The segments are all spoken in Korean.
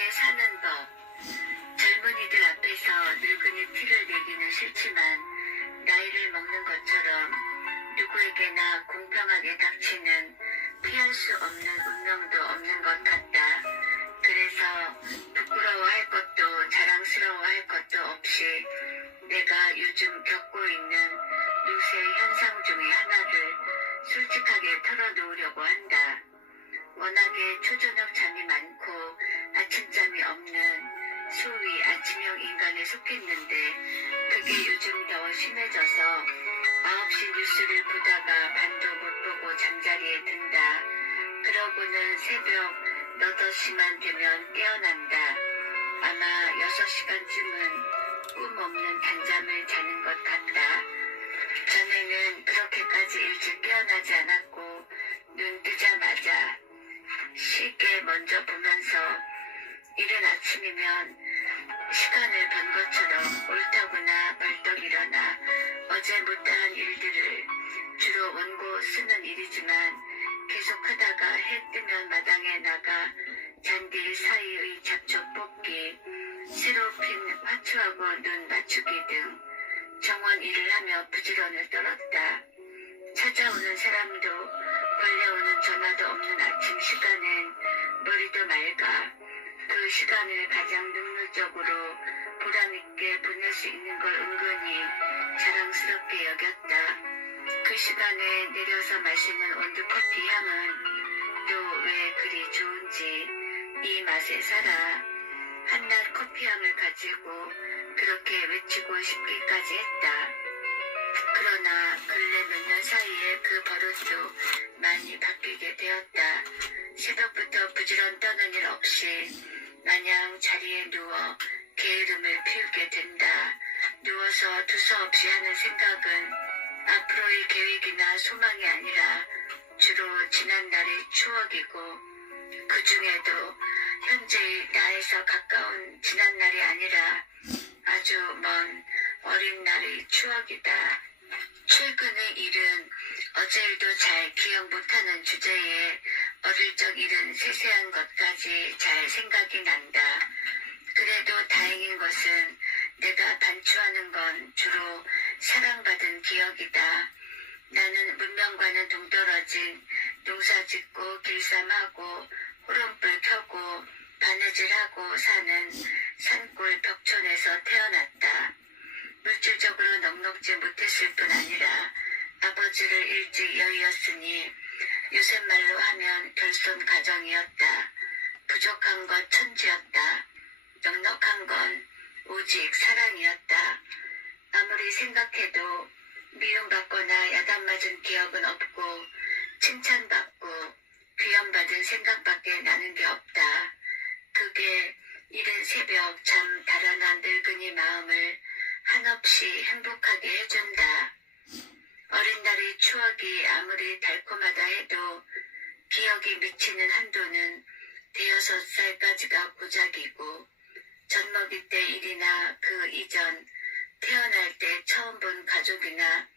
건강하게 사는 법. 젊은이들 앞에서 늙은이 티를 내기는 싫지만 나이를 먹는 것처럼 누구에게나 공평하게 닥치는 피할 수 없는 운명도 없는 것 같다. 그래서 부끄러워할 것도 자랑스러워할 것도 없이 내가 요즘 겪고 있는 요새 현상 중에 하나를 솔직하게 털어놓으려고 한다. 워낙에 초저녁 잠이 많고 아침잠이 없는 소위 아침형 인간에 속했는데 그게 요즘 더 심해져서 9시 뉴스를 보다가 반도 못 보고 잠자리에 든다. 그러고는 새벽 8시만 되면 깨어난다. 아마 6시간쯤은 꿈 없는 단잠을 자는 것 같다. 전에는 그렇게까지 일찍 깨어나지 않았고 눈 뜨자마자 시계 먼저 보면서 이른 아침이면 시간을 본 것처럼 옳다구나 벌떡 일어나 어제 못다한 일들을 주로 원고 쓰는 일이지만 계속하다가 해 뜨면 마당에 나가 잔디 사이의 잡초 뽑기, 새로 핀 화초하고 눈 맞추기 등 정원 일을 하며 부지런을 떨었다. 찾아오는 사람도 걸려오는 전화도 없는 아침 시간엔 머리도 맑아 그 시간을 가장 능률적으로 보람있게 보낼 수 있는 걸 은근히 자랑스럽게 여겼다. 그 시간에 내려서 마시는 원두커피 향은 또 왜 그리 좋은지 이 맛에 살아 한낮 커피향을 가지고 그렇게 외치고 싶기까지 했다. 그러나 근래 몇 년 사이에 그 버릇도 많이 바뀌게 되었다. 새벽부터 부지런 떠는 일 없이 마냥 자리에 누워 게으름을 피우게 된다. 누워서 두서없이 하는 생각은 앞으로의 계획이나 소망이 아니라 주로 지난날의 추억이고 그 중에도 현재의 나에서 가까운 지난날이 아니라 아주 먼 어린 날의 추억이다. 최근의 일은 어제 일도 잘 기억 못하는 주제에 어릴 적 일은 세세한 것까지 잘 생각이 난다. 그래도 다행인 것은 내가 반추하는 건 주로 사랑받은 기억이다. 나는 문명과는 동떨어진 농사짓고 길쌈하고 호롱불 켜고 바느질하고 사는 산골 벽촌에서 태어났다. 물질적으로 넉넉지 못했을 뿐 아니라 아버지를 일찍 여의었으니 요새 말로 하면 결손 가정이었다. 부족한 것 천지였다. 넉넉한 건 오직 사랑이었다. 아무리 생각해도 미움받거나 야단맞은 기억은 없고 칭찬받고 귀염받은 생각밖에 나는 게 없다. 그게 이른 새벽 잠 달아난 늙은이 마음을 한없이 행복하게 해준다. 어린 날의 추억이 아무리 달콤하다 해도 기억이 미치는 한도는 5살까지가 고작이고 젖먹이 때 일이나 그 이전 태어날 때 처음 본 가족이나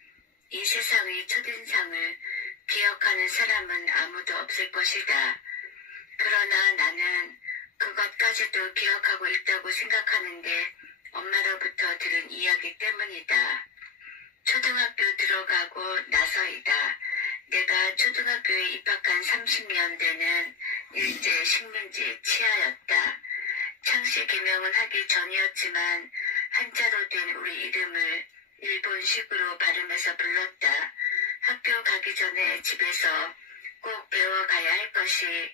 이 세상의 첫인상을 기억하는 사람은 아무도 없을 것이다. 그러나 나는 그것까지도 기억하고 있다고 생각하는 게 엄마로부터 들은 이야기 때문이다. 초등학교 들어가고 나서이다. 내가 초등학교에 입학한 30년대는 일제 식민지 치하였다. 창씨 개명은 하기 전이었지만 한자로 된 우리 이름을 일본식으로 발음해서 불렀다. 학교 가기 전에 집에서 꼭 배워가야 할 것이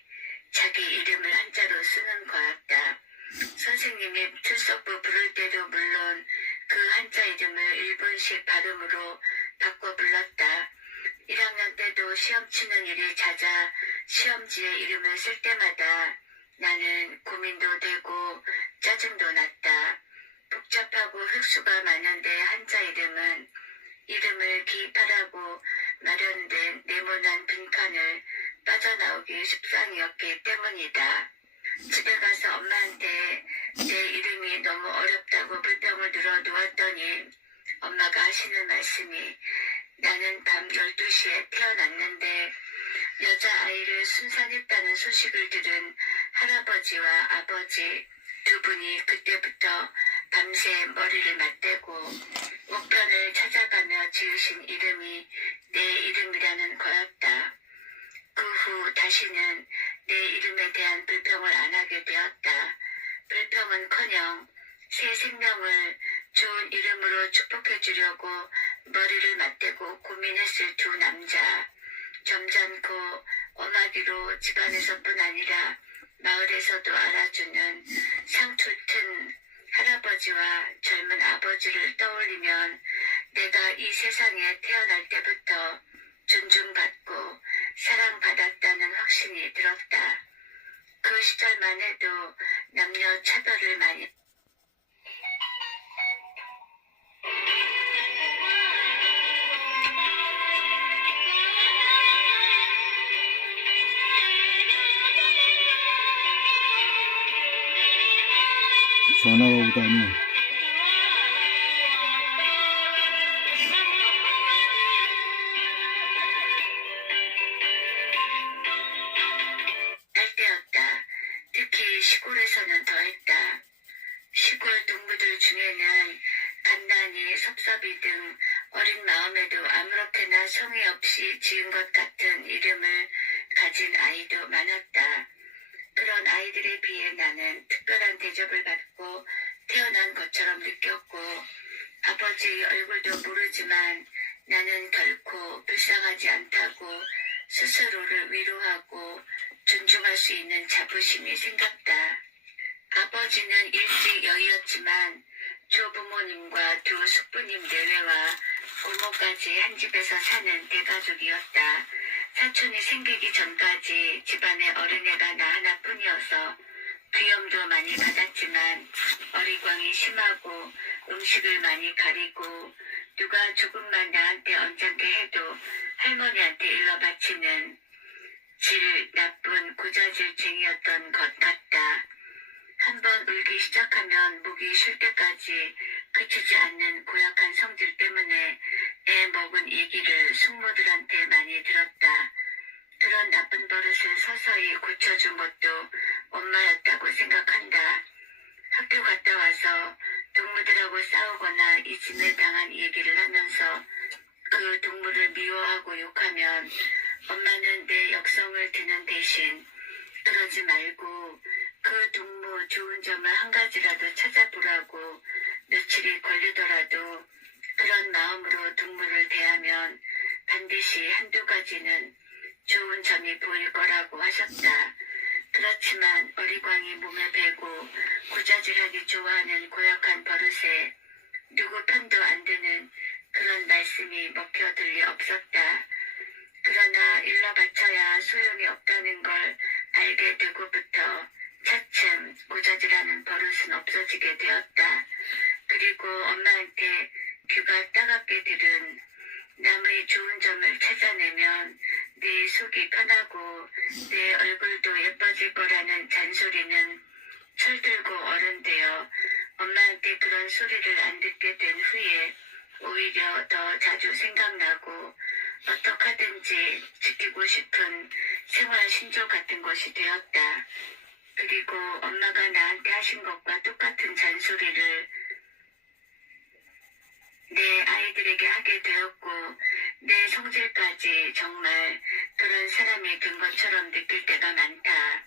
자기 이름을 한자로 쓰는 거였다. 선생님이 출석부 부를 때도 물론 그 한자 이름을 일본식 발음으로 바꿔 불렀다. 1학년 때도 시험 치는 일이 잦아 시험지에 이름을 쓸 때마다 나는 고민도 되고 짜증도 났다. 복잡하고 흙수가 많은데 한자 이름은 이름을 기입하라고 마련된 네모난 빈칸을 빠져나오기 십상이었기 때문이다. 집에 가서 엄마한테 내 이름이 너무 어렵다고 불평을 들어놓았더니 엄마가 하시는 말씀이 나는 밤 12시에 태어났는데 여자아이를 순산했다는 소식을 들은 할아버지와 아버지 두 분이 그때부터 밤새 머리를 맞대고 우편을 찾아가며 지으신 이름이 내 이름이라는 거였다. 그 후 다시는 내 이름에 대한 불평을 안 하게 되었다. 불평은커녕 새 생명을 좋은 이름으로 축복해 주려고 머리를 맞대고 고민했을 두 남자. 점잖고 엄하기로 집안에서뿐 아니라 마을에서도 알아주는 상투튼 할아버지와 젊은 아버지를 떠올리면 내가 이 세상에 태어날 때부터 존중받고 사랑받았다는 확신이 들었다. 그 시절만 해도 남녀 차별을 많이 전화가 오다니. 할 때였다. 특히 시골에서는 더했다. 시골 동무들 중에는 갓난이, 섭섭이 등 어린 마음에도 아무렇게나 성의 없이 지은 것 같은 이름을 가진 아이도 많았다. 그런 아이들에 비해 나는 특별한 대접을 받고 태어난 것처럼 느꼈고 아버지 얼굴도 모르지만 나는 결코 불쌍하지 않다고 스스로를 위로하고 존중할 수 있는 자부심이 생겼다. 아버지는 일찍 여의었지만 조부모님과 두 숙부님 내외와 고모까지 한 집에서 사는 대가족이었다. 사촌이 생기기 전까지 집안에 어린애가 나 하나뿐이어서 귀염도 많이 받았지만 어리광이 심하고 음식을 많이 가리고 누가 조금만 나한테 언짢게 해도 할머니한테 일러 바치는 질 나쁜 고자질쟁이였던 것 같다. 한번 울기 시작하면 목이 쉴 때까지 그치지 않는 고약한 성질 때문에 애 먹은 얘기를 숙모들한테 많이 들었다. 그런 나쁜 버릇을 서서히 고쳐준 것도 엄마였다고 생각한다. 학교 갔다 와서 동무들하고 싸우거나 이짐을 당한 얘기를 하면서 그 동무를 미워하고 욕하면 엄마는 내 역성을 드는 대신 그러지 말고 그 동무 좋은 점을 한 가지라도 찾아보라고 며칠이 걸리더라도 그런 마음으로 동무를 대하면 반드시 한두 가지는 좋은 점이 보일 거라고 하셨다. 그렇지만 어리광이 몸에 배고 고자질하기 좋아하는 고약한 버릇에 누구 편도 안 드는 그런 말씀이 먹혀들 리 없었다. 그러나 일러 바쳐야 소용이 없다는 걸 알게 되고부터 차츰 고자질하는 버릇은 없어지게 되었다. 그리고 엄마한테 귀가 따갑게 들은 남의 좋은 점을 찾아내면 네 속이 편하고 내 얼굴도 예뻐질 거라는 잔소리는 철들고 어른되어 엄마한테 그런 소리를 안 듣게 된 후에 오히려 더 자주 생각나고 어떡하든지 지키고 싶은 생활 신조 같은 것이 되었다. 그리고 엄마가 나한테 하신 것과 똑같은 잔소리를 내 아이들에게 하게 되었고 내 성질까지 정말 그런 사람이 된 것처럼 느낄 때가 많다.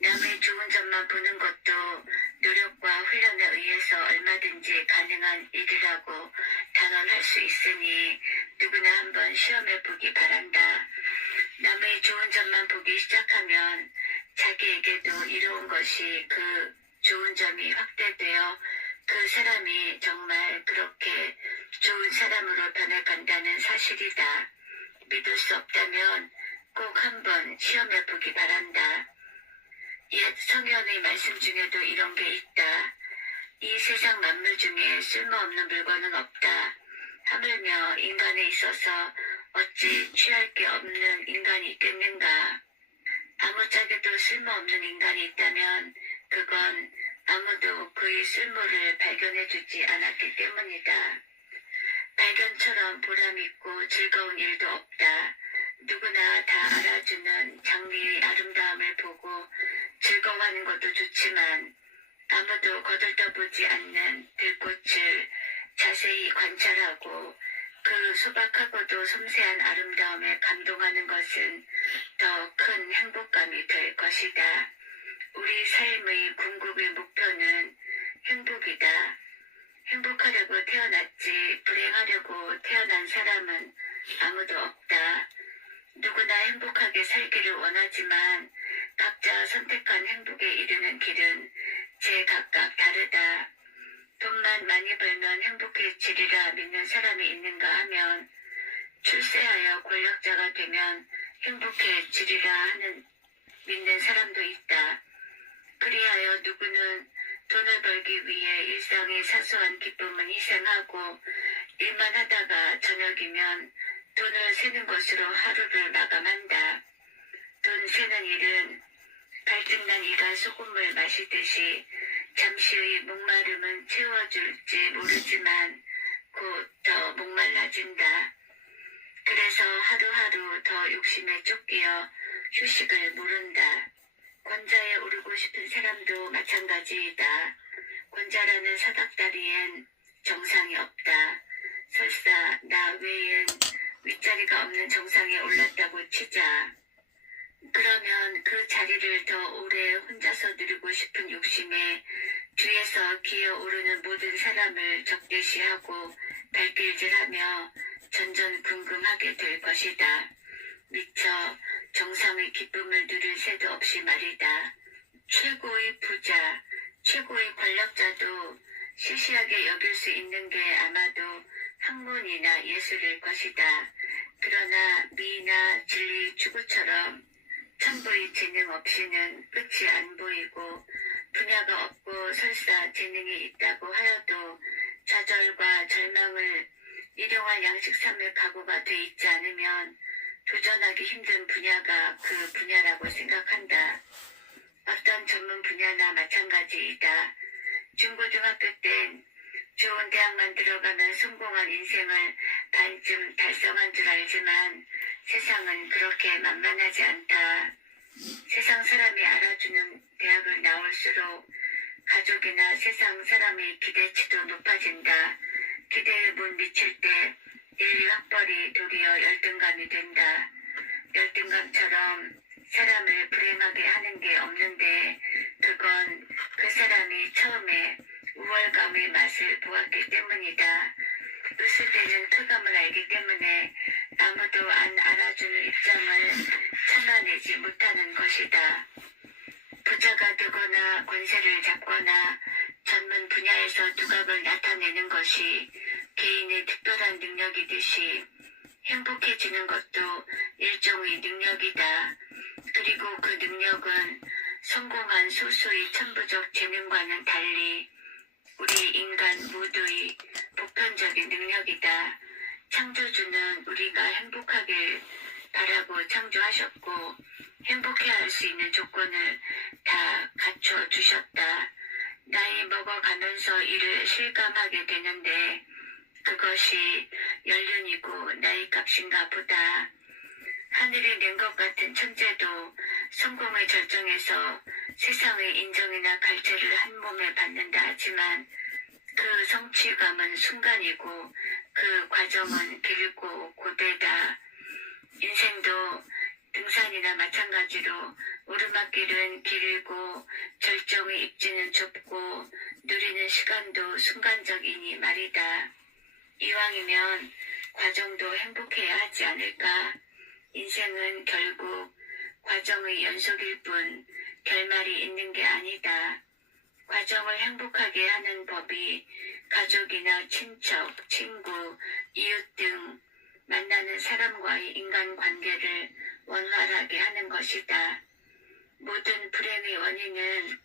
남의 좋은 점만 보는 것도 노력과 훈련에 의해서 얼마든지 가능한 일이라고 단언할 수 있으니 누구나 한번 시험해보기 바란다. 남의 좋은 점만 보기 시작하면 자기에게도 이로운 것이 그 좋은 점이 확대되어 그 사람이 정말 그렇게 좋은 사람으로 변해간다는 사실이다. 믿을 수 없다면 꼭 한번 시험해보기 바란다. 옛 성현의 말씀 중에도 이런 게 있다. 이 세상 만물 중에 쓸모없는 물건은 없다. 하물며 인간에 있어서 어찌 취할 게 없는 인간이 있겠는가. 아무짝에도 쓸모없는 인간이 있다면 그건 아무도 그의 쓸모를 발견해주지 않았기 때문이다. 발견처럼 보람있고 즐거운 일도 없다. 누구나 다 알아주는 장미의 아름다움을 보고 부러워하는 것도 좋지만 아무도 거들떠보지 않는 들꽃을 자세히 관찰하고 그 소박하고도 섬세한 아름다움에 감동하는 것은 더 큰 행복감이 될 것이다. 우리 삶의 궁극의 목표는 행복이다. 행복하려고 태어났지 불행하려고 태어난 사람은 아무도 없다. 누구나 행복하게 살기를 원하지만 각자 선택한 행복에 이르는 길은 제각각 다르다. 돈만 많이 벌면 행복해지리라 믿는 사람이 있는가 하면 출세하여 권력자가 되면 행복해지리라 하는 믿는 사람도 있다. 그리하여 누구는 돈을 벌기 위해 일상의 사소한 기쁨은 희생하고 일만 하다가 저녁이면 돈을 세는 것으로 하루를 마감한다. 돈 세는 일은 갈증난 이가 소금물 마시듯이 잠시의 목마름은 채워줄지 모르지만 곧 더 목말라진다. 그래서 하루하루 더 욕심에 쫓기어 휴식을 모른다. 권자에 오르고 싶은 사람도 마찬가지이다. 권자라는 사닥다리엔 정상이 없다. 설사 나 외엔 윗자리가 없는 정상에 올랐다고 치자. 그러면 그 자리를 더 오래 혼자서 누리고 싶은 욕심에 뒤에서 기어오르는 모든 사람을 적대시하고 발길질하며 전전긍긍하게 될 것이다. 미처 정상의 기쁨을 누릴 새도 없이 말이다. 최고의 부자, 최고의 권력자도 시시하게 여길 수 있는 게 아마도 학문이나 예술일 것이다. 그러나 미나 진리 추구처럼 천부의 재능 없이는 끝이 안 보이고 분야가 없고 설사 재능이 있다고 하여도 좌절과 절망을 일용할 양식삼을 각오가 돼 있지 않으면 도전하기 힘든 분야가 그 분야라고 생각한다. 어떤 전문 분야나 마찬가지이다. 중고등학교 땐 좋은 대학만 들어가면 성공한 인생을 반쯤 달성한 줄 알지만 세상은 그렇게 만만하지 않다. 세상 사람이 알아주는 대학을 나올수록 가족이나 세상 사람의 기대치도 높아진다. 기대에 못 미칠 때 인류학벌이 도리어 열등감이 된다. 열등감처럼 사람을 불행하게 하는 게 없는데 그건 그 사람이 처음에 우월감의 맛을 보았기 때문이다. 으스대는 쾌감을 알기 때문에 아무도 안 알아주는 입장을 참아내지 못하는 것이다. 부자가 되거나 권세를 잡거나 전문 분야에서 두각을 나타내는 것이 개인의 특별한 능력이듯이 행복해지는 것도 일종의 능력이다. 그리고 그 능력은 성공한 소수의 천부적 재능과는 달리 우리 인간 모두의 보편적인 능력이다. 창조주는 우리가 행복하길 바라고 창조하셨고 행복해야 할 수 있는 조건을 다 갖춰주셨다. 나이 먹어가면서 이를 실감하게 되는데 그것이 연륜이고 나이값인가 보다. 하늘이 낸 것 같은 천재도 성공의 절정에서 세상의 인정이나 갈채를 한 몸에 받는다 하지만 그 성취감은 순간이고 그 과정은 길고 고되다. 인생도 등산이나 마찬가지로 오르막길은 길고 절정의 입지는 좁고 누리는 시간도 순간적이니 말이다. 이왕이면 과정도 행복해야 하지 않을까? 인생은 결국 과정의 연속일 뿐 결말이 있는 게 아니다. 과정을 행복하게 하는 법이 가족이나 친척, 친구, 이웃 등 만나는 사람과의 인간관계를 원활하게 하는 것이다. 모든 불행의 원인은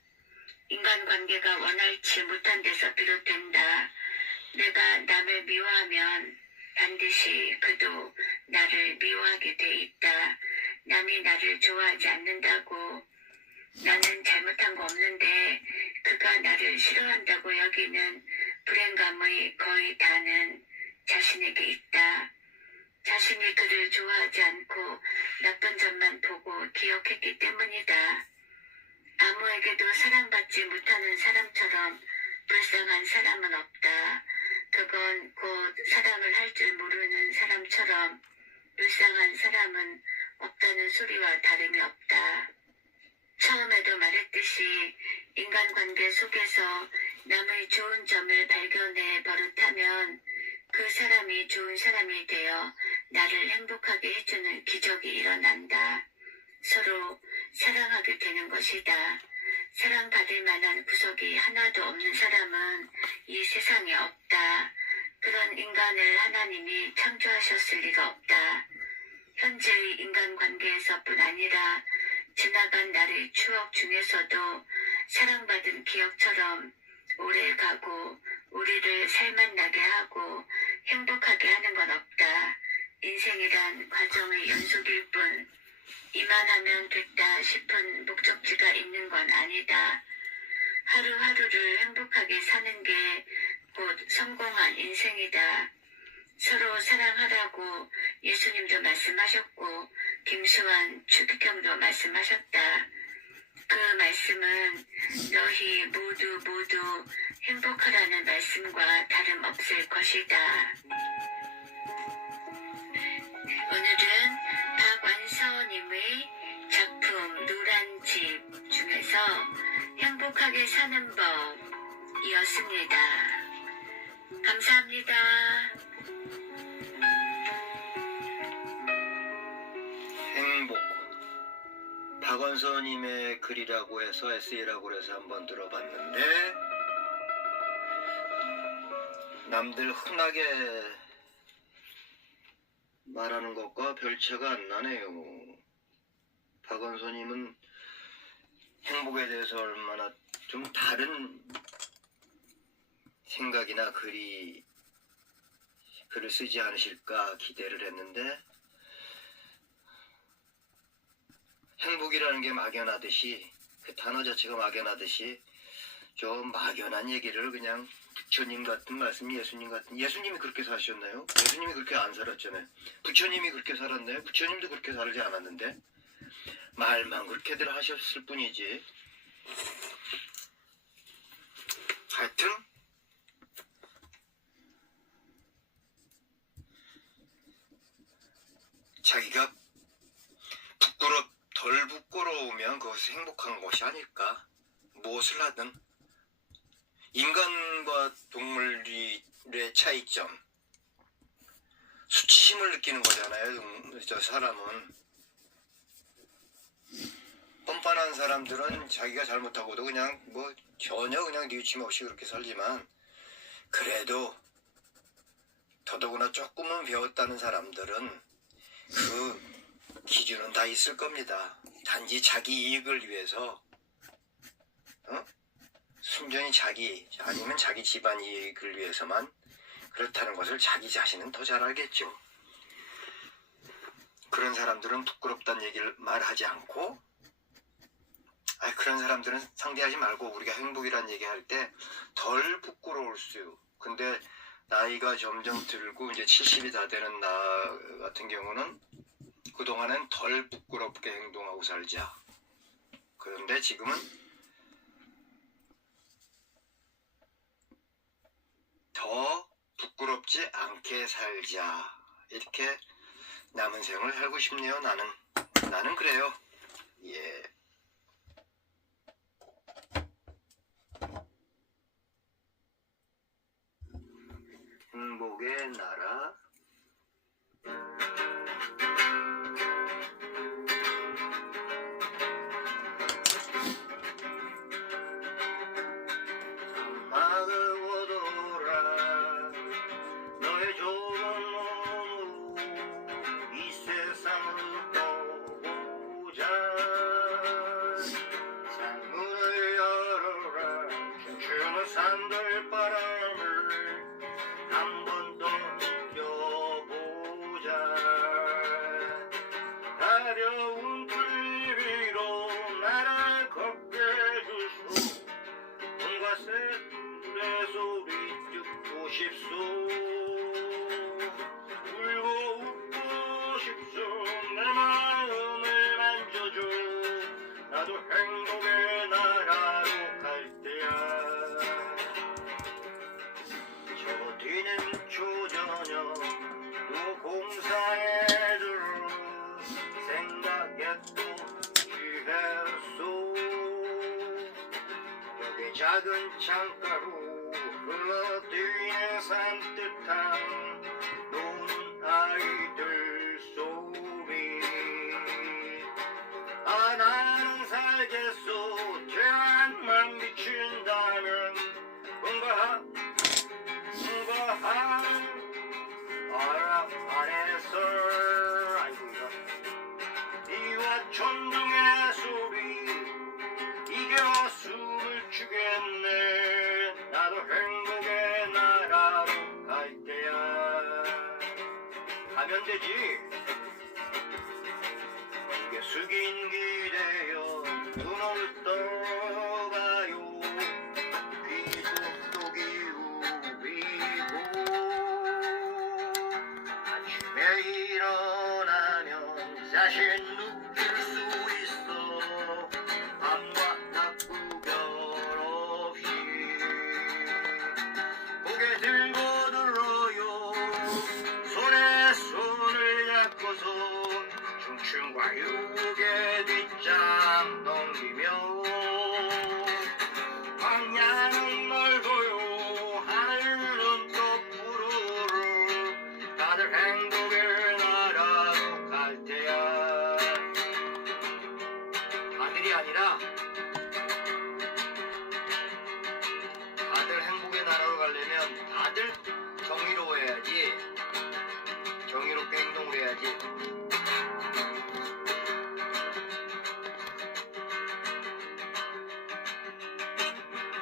인간관계가 원활치 못한 데서 비롯된다. 내가 남을 미워하면 반드시 그도 나를 미워하게 돼 있다. 남이 나를 좋아하지 않는다고 나는 잘못한 거 없는데 그가 나를 싫어한다고 여기는 불행감의 거의 다는 자신에게 있다. 자신이 그를 좋아하지 않고 나쁜 점만 보고 기억했기 때문이다. 아무에게도 사랑받지 못하는 사람처럼 불쌍한 사람은 없다. 그건 곧 사랑을 할 줄 모르는 사람처럼 불쌍한 사람은 없다는 소리와 다름이 없다. 처음에도 말했듯이 인간관계 속에서 남의 좋은 점을 발견해 버릇하면 그 사람이 좋은 사람이 되어 나를 행복하게 해주는 기적이 일어난다. 서로 사랑하게 되는 것이다. 사랑받을 만한 구석이 하나도 없는 사람은 이 세상에 없다. 그런 인간을 하나님이 창조하셨을 리가 없다. 현재의 인간관계에서뿐 아니라 지나간 날의 추억 중에서도 사랑받은 기억처럼 오래 가고 우리를 살맛나게 하고 행복하게 하는 건 없다. 인생이란 과정의 연속일 뿐 이만하면 됐다 싶은 목적지가 있는 건 아니다. 하루하루를 행복하게 사는 게 곧 성공한 인생이다. 서로 사랑하라고 예수님도 말씀하셨고 김수환 추기경도 말씀하셨다. 그 말씀은 너희 모두 행복하라는 말씀과 다름없을 것이다. 오늘은 박완서님의 작품 노란 집 중에서 행복하게 사는 법이었습니다. 감사합니다. 행복. 박원서님의 글이라고 해서 에세이라고 해서 한번 들어봤는데 남들 흔하게 말하는 것과 별 차가 안 나네요. 박원서님은 행복에 대해서 얼마나 좀 다른 생각이나 글을 쓰지 않으실까 기대를 했는데 행복이라는 게 막연하듯이 그 단어 자체가 막연하듯이 좀 막연한 얘기를 그냥 부처님 같은 말씀, 예수님이 그렇게 사셨나요? 예수님이 그렇게 안 살았잖아요. 부처님이 그렇게 살았나요? 부처님도 그렇게 살지 않았는데 말만 그렇게들 하셨을 뿐이지. 하여튼 자기가 덜 부끄러우면 그것이 행복한 것이 아닐까. 무엇을 하든 인간과 동물의 차이점, 수치심을 느끼는 거잖아요. 저 사람은 뻔뻔한 사람들은 자기가 잘못하고도 그냥 전혀 그냥 뉘우침 없이 그렇게 살지만 그래도 더더구나 조금은 배웠다는 사람들은 그 기준은 다 있을 겁니다. 단지 자기 이익을 위해서 순전히 아니면 자기 집안 이익을 위해서만 그렇다는 것을 자기 자신은 더 잘 알겠죠. 그런 사람들은 부끄럽다는 얘기를 말하지 않고 그런 사람들은 상대하지 말고 우리가 행복이라는 얘기할 때 덜 부끄러울 수. 근데 나이가 점점 들고 이제 70이 다 되는 나 같은 경우는 그동안은 덜 부끄럽게 행동하고 살자. 그런데 지금은 더 부끄럽지 않게 살자. 이렇게 남은 생을 살고 싶네요. 나는 그래요. 예. 행복의 나라. 사막을 오더라 너의 좁은 몸으로 이 세상을 떠보자. 창문을 열어라 춤추는 산들바람을 한 번 더 느껴보자. 가벼운 풀 위로 나를 걷게 해주소. 뭔가 새들의 소리 듣고 싶소. 울고 웃고 싶소. 내 마음을 만져줘. 나도 행복의 나 작은 창가로 흘러들리는 산뜻한 노는 아이들 소리. 아, 나는 살겠소. 태양만 비춘다면 뭔가 알아 안에서 아이고야 이와 천둥의 소리 이겨 숨을 주겠네. 나도 행복의 나라로 갈 때야. 가면 되지. 이게 숙인 기대어 눈을 떠봐요. 귀속도 기울이고 아침에 일어나면 사실 느낄 수 있어. 밤과 낮 구별 없이 고개 들고 들어요. 손에 손을 잡고서 춤과 유혹의 뒷장 넘기며 광야는 멀고요. 하늘은 또 푸르르. 다들 행복의 나라로 갈 테야. 다들이 아니라 다들 행복의 나라로 가려면 다들 정의로워야지. 정의롭게 행동을 해야지.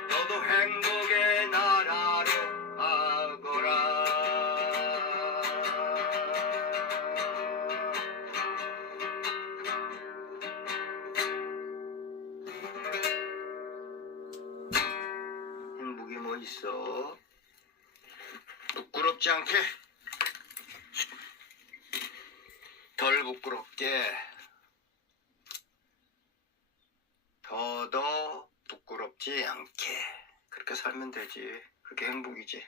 너도 행복의 나라로 가거라. 행복이 뭐 있어? 부끄럽지 않게, 덜 부끄럽게, 더더 부끄럽지 않게 그렇게 살면 되지. 그게 행복이지.